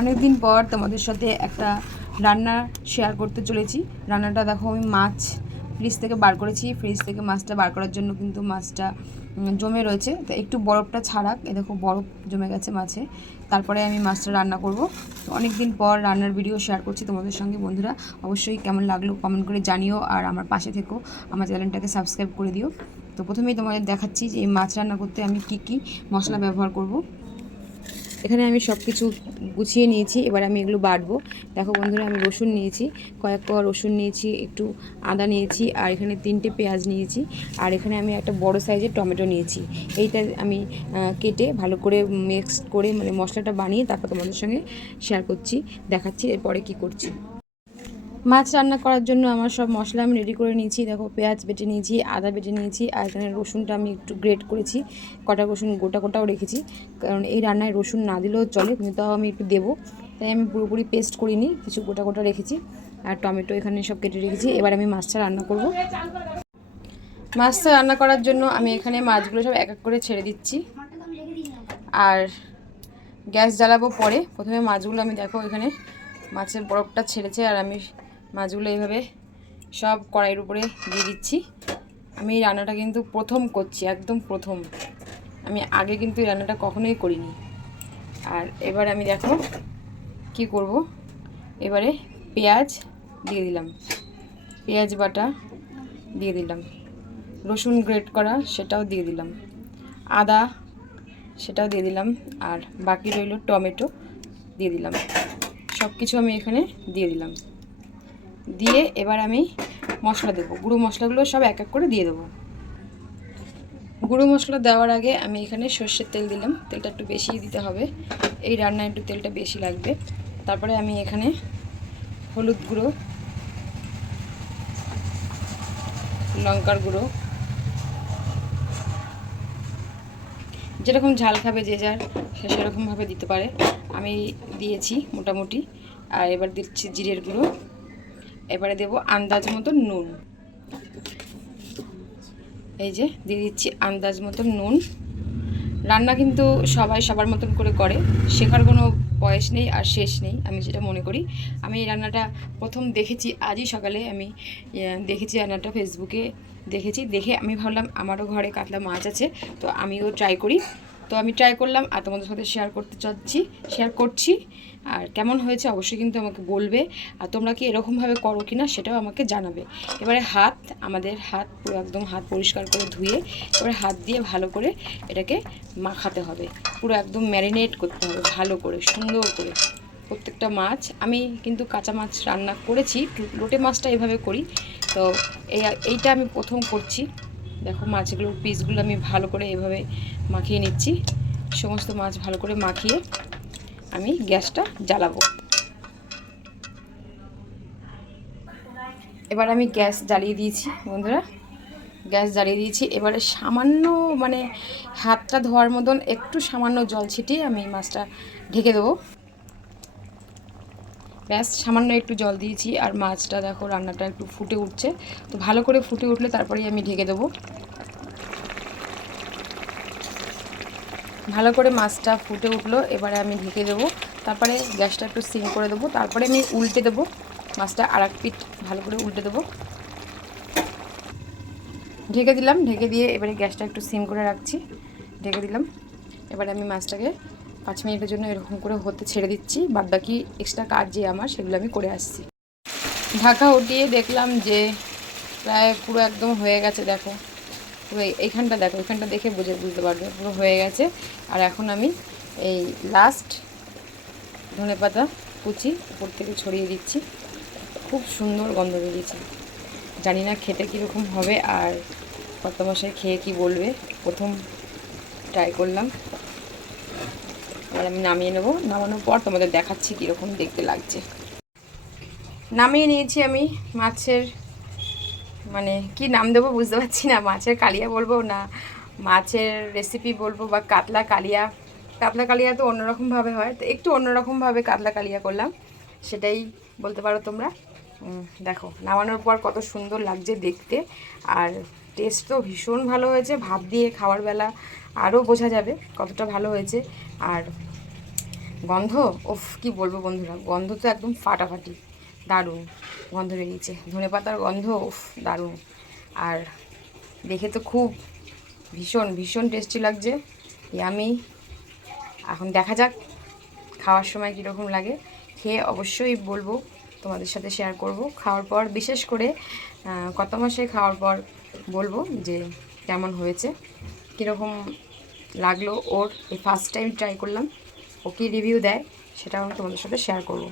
অনেক দিন পর তোমাদের সাথে একটা রান্না শেয়ার করতে চলেছি। রান্নাটা দেখো, আমি মাছ ফ্রিজ থেকে বার করেছি। ফ্রিজ থেকে মাছটা বার করার জন্য কিন্তু মাছটা জমে রয়েছে, তো একটু বরফটা ছাড়াক। এ দেখো বরফ জমে গেছে মাছে, তারপরে আমি মাছটা রান্না করব। তো অনেক দিন পর রান্নার ভিডিও শেয়ার করছি তোমাদের সঙ্গে। বন্ধুরা অবশ্যই কেমন লাগলো কমেন্ট করে জানিও, আর আমার পাশে থেকো, আমার চ্যানেলটাকে সাবস্ক্রাইব করে দিও। তো প্রথমেই তোমাদের দেখাচ্ছি যে এই মাছ রান্না করতে আমি কি কি মশলা ব্যবহার করব। এখানে আমি সব কিছু গুছিয়ে নিয়েছি, এবার আমি এগুলো বাটবো। দেখো বন্ধুরা, আমি রসুন নিয়েছি, কয়েক কোয়া রসুন নিয়েছি, একটু আদা নিয়েছি, আর এখানে 3টে পেঁয়াজ নিয়েছি, আর এখানে আমি একটা বড় সাইজের টমেটো নিয়েছি। এইটা আমি কেটে ভালো করে মিক্স করে মানে মশলাটা বানিয়ে তারপর তোমাদের সঙ্গে শেয়ার করছি, দেখাচ্ছি এরপরে কি করছি। মাছ রান্না করার জন্য আমার সব মশলা আমি রেডি করে নিয়েছি। দেখো পেঁয়াজ বেটে নিয়েছি, আদা বেটে নিয়েছি, আর এখানে রসুনটা আমি একটু গ্রেট করেছি, কটা রসুন গোটা গোটাও রেখেছি, কারণ এই রান্নায় রসুন না দিলেও চলে, কিন্তু তাও আমি একটু দেবো, তাই আমি পুরোপুরি পেস্ট করিনি, কিছু গোটা গোটা রেখেছি। আর টমেটো এখানে সব কেটে রেখেছি। এবার আমি মাছটা রান্না করব। মাছটা রান্না করার জন্য আমি এখানে মাছগুলো সব এক এক করে ছেড়ে দিচ্ছি, আর গ্যাস জ্বালাবো পরে। প্রথমে মাছগুলো আমি দেখো এখানে মাছের বরফটা ছেড়েছে, আর আমি মাছগুলো এইভাবে সব কড়াইয়ের উপরে দিয়ে দিচ্ছি। আমি এই রান্নাটা কিন্তু প্রথম করছি, একদম প্রথম। আমি আগে কিন্তু এই রান্নাটা কখনোই করিনি। আর এবার আমি দেখো কি করব। এবারে পেঁয়াজ দিয়ে দিলাম, পেঁয়াজ বাটা দিয়ে দিলাম, রসুন গ্রেট করা সেটাও দিয়ে দিলাম, আদা সেটাও দিয়ে দিলাম, আর বাকি রইল টমেটো দিয়ে দিলাম। সব কিছু আমি এখানে দিয়ে দিলাম। দিয়ে এবার আমি মশলা দেবো, গুঁড়ো মশলাগুলো সব এক এক করে দিয়ে দেবো। গুঁড়ো মশলা দেওয়ার আগে আমি এখানে সর্ষের তেল দিলাম, তেলটা একটু বেশিই দিতে হবে, এই রান্নায় একটু তেলটা বেশি লাগবে। তারপরে আমি এখানে হলুদ গুঁড়ো, লঙ্কার গুঁড়ো, যেরকম ঝাল খাবে যে যার সেরকমভাবে দিতে পারে, আমি দিয়েছি মোটামুটি। আর এবার দিচ্ছি জিরের গুঁড়ো, এবারে দেবো আন্দাজ মতো নুন। এই যে দিয়ে দিচ্ছি আন্দাজ মতো নুন। রান্না কিন্তু সবাই সবার মতন করে করে, শেখার কোনো বয়স নেই আর শেষ নেই, আমি যেটা মনে করি। আমি এই রান্নাটা প্রথম দেখেছি আজই সকালে, আমি দেখেছি রান্নাটা ফেসবুকে দেখেছি, দেখে আমি ভাবলাম আমারও ঘরে কাতলা মাছ আছে, তো আমিও ট্রাই করি। তো আমি ট্রাই করলাম আর তোমাদের সাথে শেয়ার করছি। আর কেমন হয়েছে অবশ্যই কিন্তু আমাকে বলবে, আর তোমরা কি এরকমভাবে করো কি না সেটাও আমাকে জানাবে। এবারে আমাদের হাত পুরো একদম হাত পরিষ্কার করে ধুয়ে এবারে হাত দিয়ে ভালো করে এটাকে মাখাতে হবে, পুরো একদম ম্যারিনেট করতে হবে ভালো করে, সুন্দর করে। প্রত্যেকটা মাছ আমি কিন্তু কাঁচা মাছ রান্না করেছি, লোটে মাছটা এভাবে করি, তো এইটা আমি প্রথম করছি। দেখো মাছগুলোর পিসগুলো আমি ভালো করে এভাবে মাখিয়ে নিচ্ছি। সমস্ত মাছ ভালো করে মাখিয়ে আমি গ্যাসটা জ্বালাবো। এবার আমি গ্যাস জ্বালিয়ে দিয়েছি বন্ধুরা, গ্যাস জ্বালিয়ে দিয়েছি। এবারে সামান্য মানে হাতটা ধোয়ার মতন একটু সামান্য জল ছিটিয়ে আমি মাছটা ঢেকে দেবো। ব্যাস সামান্য একটু জল দিয়েছি, আর মাছটা দেখো রান্নাটা একটু ফুটে উঠছে, তো ভালো করে ফুটে উঠলে তারপরেই আমি ঢেকে দেবো। ভালো করে মাছটা ফুটে উঠলো, এবারে আমি ঢেকে দেবো। তারপরে গ্যাসটা একটু সিম করে দেবো, তারপরে আমি উল্টে দেবো মাছটা, আর এক পিঠ ভালো করে উল্টে দেবো। ঢেকে দিলাম, ঢেকে দিয়ে এবারে গ্যাসটা একটু সিম করে রাখছি, ঢেকে দিলাম। এবারে আমি মাছটাকে 5 মিনিটের জন্য এরকম করে হতে ছেড়ে দিচ্ছি, বাদ বাকি এক্সট্রা কাজ যে আমার সেগুলো আমি করে আসছি। ঢাকা উঠিয়ে দেখলাম যে প্রায় পুরো একদম হয়ে গেছে। দেখো পুরো এইখানটা দেখো, এখানটা দেখে বুঝতে পারবে পুরো হয়ে গেছে। আর এখন আমি এই লাস্ট ধনেপাতা কুচি উপর থেকে ছড়িয়ে দিচ্ছি। খুব সুন্দর গন্ধ বেরিয়েছে, জানি না খেতে কীরকম হবে, আর কর্তামশাই খেয়ে কি বলবে। প্রথম ট্রাই করলাম, এবার আমি নামিয়ে নেব। নামানোর পর তোমাদের দেখাচ্ছি কীরকম দেখতে লাগছে। নামিয়ে নিয়েছি আমি মাছের, মানে কি নাম দেবো বুঝতে পারছি না, মাছের কালিয়া বলবো না মাছের রেসিপি বলবো, বা কাতলা কালিয়া। কাতলা কালিয়া তো অন্যরকমভাবে হয়, তো একটু অন্যরকমভাবে কাতলা কালিয়া করলাম, সেটাই বলতে পারো তোমরা। দেখো নামানোর পর কত সুন্দর লাগছে দেখতে, আর টেস্ট তো ভীষণ ভালো হয়েছে। ভাত দিয়ে খাওয়ার বেলা আরও বোঝা যাবে কতটা ভালো হয়েছে। আর গন্ধ, উফ কি বলবো বন্ধুরা, গন্ধ তো একদম ফাটাফাটি, দারুণ গন্ধ বেরিয়েছে, ধনেপাতার গন্ধ, উফ দারুণ। আর দেখে তো খুব ভীষণ ভীষণ টেস্টি লাগছে, ইয়ামি। এখন দেখা যাক খাওয়ার সময় কীরকম লাগে, খেয়ে অবশ্যই বলবো, তোমাদের সাথে শেয়ার করব খাওয়ার পর, বিশেষ করে কত মাসে খাওয়ার পর বলবো যে কেমন হয়েছে, কীরকম লাগলো ওর। এই ফার্স্ট টাইম ট্রাই করলাম, ও কী রিভিউ দেয় সেটাও আমি তোমাদের সাথে শেয়ার করব।